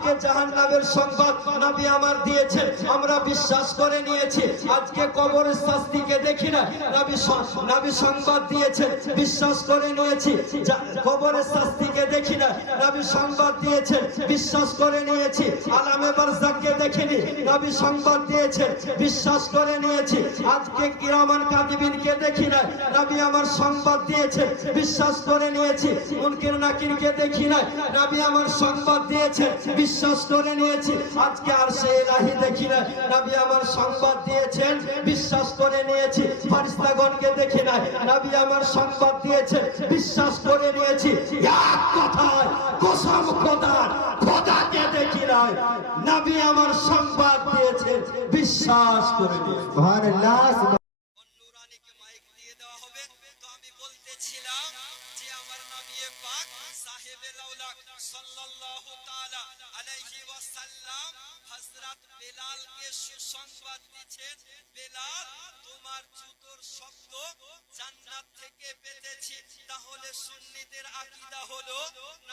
আজকে জাহান্নামের সংবাদ নবী আমার দিয়েছেন, আমরা বিশ্বাস করে নিয়েছি। আজকে কবরের শাস্তিকে দেখি না, নবী সংবাদ দিয়েছেন, বিশ্বাস করে নিয়েছি। কবরের শাস্তিকে দেখি না, নবী সংবাদ দিয়েছেন, বিশ্বাস করে নিয়েছি। আলামে বারযাখকে দেখিনি, নবী সংবাদ দিয়েছেন, বিশ্বাস করে নিয়েছি। আজকে কিরামান কাতিবিনকে দেখি না, নবী আমার সংবাদ দিয়েছেন, বিশ্বাস করে নিয়েছি। মুনকির নাকিরকে দেখি না, নবী আমার সংবাদ দিয়েছেন, বিশ্বাস করে নিয়েছি। আজকে আরশে ইলাহি দেখি না, নবী আমার সংবাদ দিয়েছেন, বিশ্বাস করে নিয়েছি। ফেরেশতাগণকে দেখি না, নবী আমার সংবাদ দিয়েছেন, বিশ্বাস করে নিয়েছি। এক কথায় কসম খোদার, খোদাকে দেখি না, নবী আমার সংবাদ দিয়েছেন, বিশ্বাস করে নিয়েছি। সুবহানাল্লাহ। নুরানিকে মাইক দিয়ে দেওয়া হবে। তো আমি বলতেছিলাম যে আমার নবী পাক সাহেবে লাউলাক সাল্লাল্লাহু তাআলা আলাইহি ওয়াসাল্লাম হযরত বেলালকে সুসংবাদ দিয়েছেন, বেলাল তোমার জুতোর শব্দ জান্নাত থেকে পেতেছি। তাহলে সুন্নিদের আকীদা হলো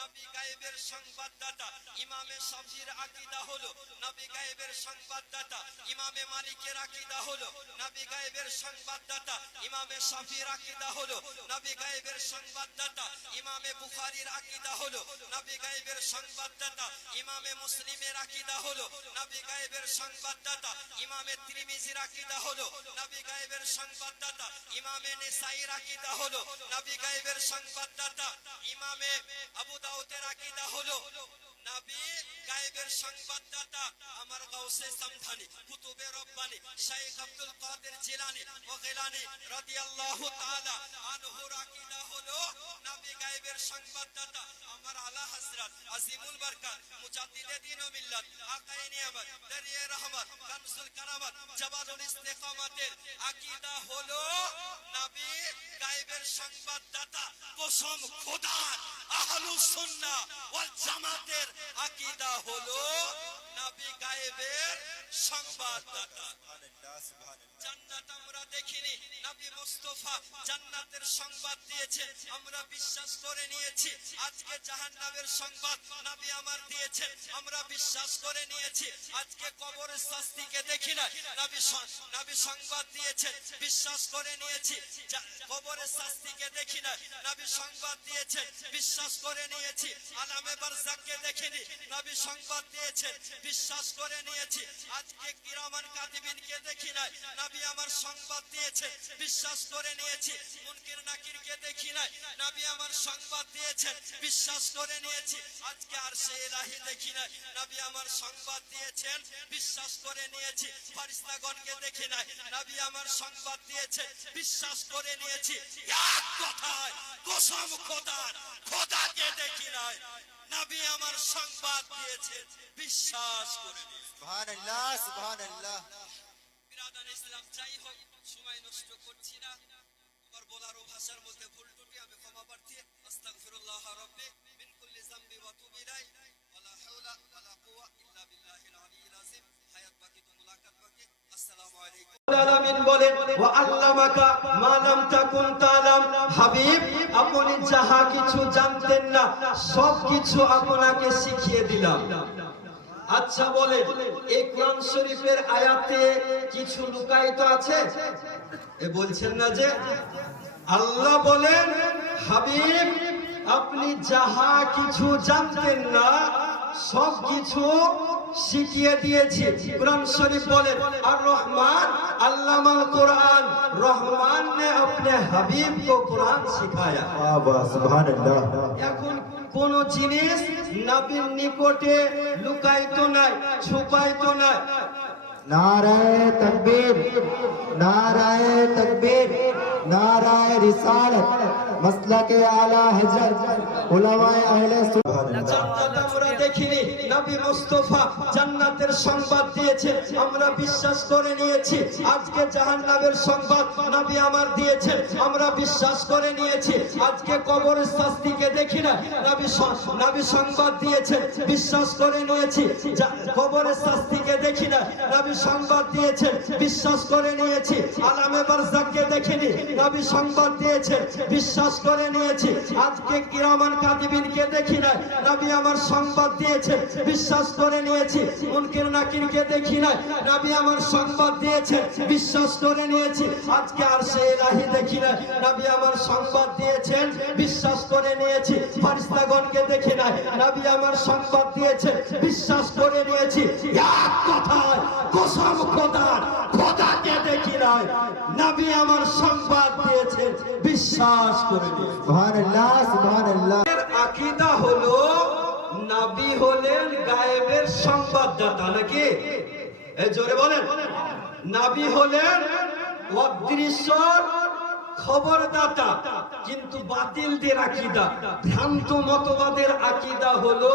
নবী গায়েবের সংবাদদাতা। ইমামে শাফিঈর আকীদা হলো নবী গায়েবের সংবাদদাতা। ইমামে মালিকের আকীদা হলো নবী গায়েবের সংবাদদাতা। ইমামে শাফিঈর আকীদা হলো নবী গায়েবের সংবাদদাতা। ইমামে বুখারীর আকীদা হলো নবী গায়েবের সংবাদদাতা। ইমামে মুসলিমের আকীদা হলো নবী গায়েবের সংবাদদাতা। ইমামে তিরমিজির আকীদা হলো নবী গায়েবের সংবাদদাতা। ইমামে নিসাঈর আকীদা হলো নবী গায়েবের সংবাদদাতা। ইমামে আবু দাউদের আকীদা হলো নবী গায়েবের সংবাদদাতা। আমার গাউসে সামধানি, কুতুবে রব্বানি, শাইখ আব্দুল কাদের জিলানী ও গিলানী রাদিয়াল্লাহু তাআলা আনহুর আকীদা হলো নবী গায়েবের সংবাদদাতা। আমার আলা হযরত আজিমুল বরকত মুজাদ্দিদে দ্বীন ও মিল্লাত আকায়ে নিয়ামত দরিয়ে রহমত কানজুল কারামাত জাবালুল ইস্তিকামাতের আকীদা হলো নবী গায়েবের সংবাদদাতা। কসম খোদার, আহলুস সুন্নাহ ওয়াল জামাতের আকীদা হলো নবী গায়েবের সংবাদদাতা। জান্নাত আমরা দেখিনি, নবী মুস্তাফা জান্নাতের সংবাদ দিয়েছেন, আমরা বিশ্বাস করে নিয়েছি। আজকে জাহান্নামের সংবাদ নবী আমার দিয়েছেন, আমরা বিশ্বাস করে নিয়েছি। আজকে কবরের শাস্তিকে দেখি না, নবী সংবাদ দিয়েছেন, বিশ্বাস করে নিয়েছি। কবরের শাস্তিকে দেখি না, নবী সংবাদ দিয়েছেন, বিশ্বাস করে নিয়েছি। আলামে বারযাখকে দেখিনি, নবী সংবাদ দিয়েছেন, বিশ্বাস করে নিয়েছি। আজকে কিরামান কাতিবিনকে দেখি না, নবী আমার সংবাদ দিয়েছেন, বিশ্বাস করে নিয়েছি। মুনকির নাকিরকে দেখি না, নবী আমার সংবাদ দিয়েছেন, বিশ্বাস করে নিয়েছি। আজকে আরশে ইলাহি দেখি না, নবী আমার সংবাদ দিয়েছেন, বিশ্বাস করে নিয়েছি। ফেরেশতাগণকে দেখি না, নবী আমার সংবাদ দিয়েছেন, বিশ্বাস করে নিয়েছি। এক কথায় কসম খোদার, খোদাকে দেখি না, নবী আমার সংবাদ দিয়েছেন, বিশ্বাস করে নিয়েছি। সুবহানাল্লাহ, সুবহানাল্লাহ। বিরাদান ইসলাম, যাই হোক সময় নষ্ট করছি না। আমার বলারও ভাষার মধ্যে ভুল ত্রুটি, আমি ক্ষমা প্রার্থী। আস্তাগফিরুল্লাহ রাব্বি মিন কুল্লি যামবি ওয়া তুবু ইলাইহি ওয়ালা হাওলা ওয়ালা কুওয়া ইল্লা বিল্লাহিল আলিয়্যিল আযীম। হায়াত বাকি তো মুলাকাত বাকি। আসসালামু আলাইকুম। আলামিন বলেন, ওয়া আল্লামাকা মা লাম তাকুন তাআলাম। হাবিব, আপনি যাহা কিছু জানতেন না সব কিছু আপনাকে শিখিয়ে দিলাম। আচ্ছা বলেন, এই কোরআন শরীফের আয়াতে কিছু লুকায়িত আছে? এ বলছেন না যে আল্লাহ বলেন, হাবিব আপনি যাহা কিছু জানতেন না সব কিছু শিখিয়ে দিয়েছি। कुरान शरीफ बोले আর रहमान अल्लामाल कुरान, रहमान ने अपने हबीब को कुरान सिखाया। वाह, सुभान अल्लाह। এখন কোন জিনিস নবীর নিকটে লুকায়িত নাই, ছুপায়িত নাই। नाराए तकबीर, नाराए तकबीर, नाराए रिसालत, मसलक आला हजरत, उलमाए अहले सुन्नत। জান্নাত আমরা দেখিনি, নবী মুস্তাফা জান্নাতের সংবাদ দিয়েছে, আমরা বিশ্বাস করে নিয়েছি। আজকে জাহান্নামের সংবাদ নবী আমার দিয়েছেন, আমরা বিশ্বাস করে নিয়েছি। আজকে কবরের শাস্তিকে দেখি না, নবী সংবাদ দিয়েছেন, বিশ্বাস করে নিয়েছি। কবরের শাস্তিকে দেখি না, নবী সংবাদ দিয়েছেন, বিশ্বাস করে নিয়েছি। আলামে বারযাখকে দেখিনি, নবী সংবাদ দিয়েছেন, বিশ্বাস বিশ্বাস করে নিয়েছি। আজকে কিরামান কাতিবিনকে দেখি না, নবী আমার সংবাদ দিয়েছে, বিশ্বাস করে নিয়েছি। মুনকির নাকিরকে দেখি না, নবী আমার সংবাদ দিয়েছে, বিশ্বাস করে নিয়েছি। আজকে আরশে ইলাহি দেখি না, নবী আমার সংবাদ দিয়েছেন, বিশ্বাস করে নিয়েছি। ফেরেশতাগণকে দেখি না, নবী আমার সংবাদ দিয়েছে, বিশ্বাস করে নিয়েছি। এক কথায় কসম খোদার, খোদাকে দেখি না, নবী আমার সংবাদ দিয়েছে, বিশ্বাস করে নিয়েছি। সুবহানাল্লাহ সুবহানাল্লাহ। এর আকীদা হলো নবী হলেন গায়েবের সংবাদদাতা, নাকি? এই জোরে বলেন। নবী হলেন অদৃশ্য খবরদাতা। কিন্তু বাতিলদের আকীদা, ভ্রান্ত মতবাদের আকীদা হলো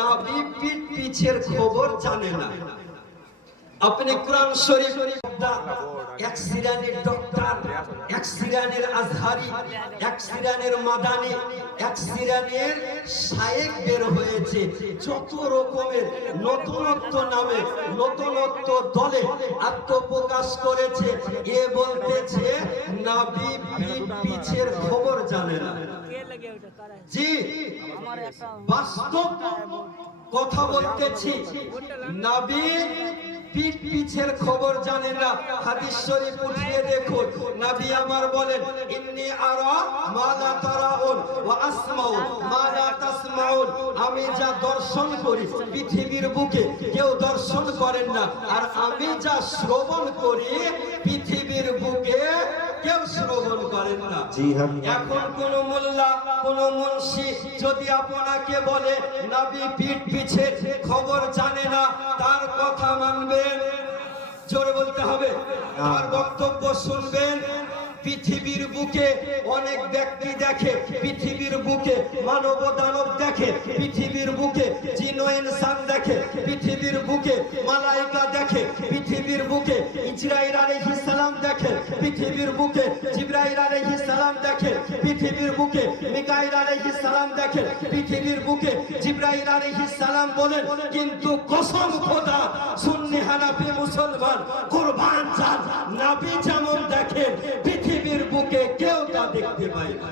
নবী পিঠ পিছের খবর জানে না। আপনি কোরআন শরীফ এক শ্রেণীর ডক্টর, এক শ্রেণীর আজহারি, এক শ্রেণীর মাদানি, এক শ্রেণীর শায়েখ বের হয়েছে। যত রকমের নতুনত্ব নামে নতুনত্ব দলে আত্মপ্রকাশ করেছে। এ বলতেছে নবী পিঠ পিছের খবর জানে না। জি, বাস্তব কথা বলতেছি, নবী পিঠ পিছের খবর জানেন না। হাদিস শরীফ উঠিয়ে দেখুন, নবী আমার বলেন, ইন্নী আরা মা লা তারাউন ওয়া আসমাউ মা লা তাসমাউন। আমি যা দর্শন করি পৃথিবীর বুকে কেউ দর্শন করেন না, আর আমি যা শ্রবণ করি পৃথিবীর বুকে কেউ শ্রবণ করেন না। জি হ্যাঁ। এখন কোন মোল্লা, কোন মুন্সি যদি আপনাকে বলে নবী পিঠ পিছের খবর জানে না, তার কথা মানবেন? জোরে বলতে হবে। তার বক্তব্য শুনবেন? পৃথিবীর বুকে অনেক ব্যক্তি দেখে, পৃথিবীর বুকে মানব দানব দেখে, পৃথিবীর বুকে জিন ও ইনসান দেখে, পৃথিবীর বুকে মালায়েকা দেখে, পৃথিবীর বুকে ইসরাঈল আলাইহিস সালাম দেখে, পৃথিবীর বুকে জিবরাইল আলাইহিস সালাম দেখে, পৃথিবীর বুকে মিকাইল আলাইহিস সালাম দেখে, পৃথিবীর বুকে জিবরাইল আলাইহিস সালাম বলেন। কিন্তু কসম খোদা, সুন্নি হানাফি মুসলমান কুরবান চান, নবী যেমন দেখেন পৃথিবীর বুকে কেউ তা দেখতে পায় না।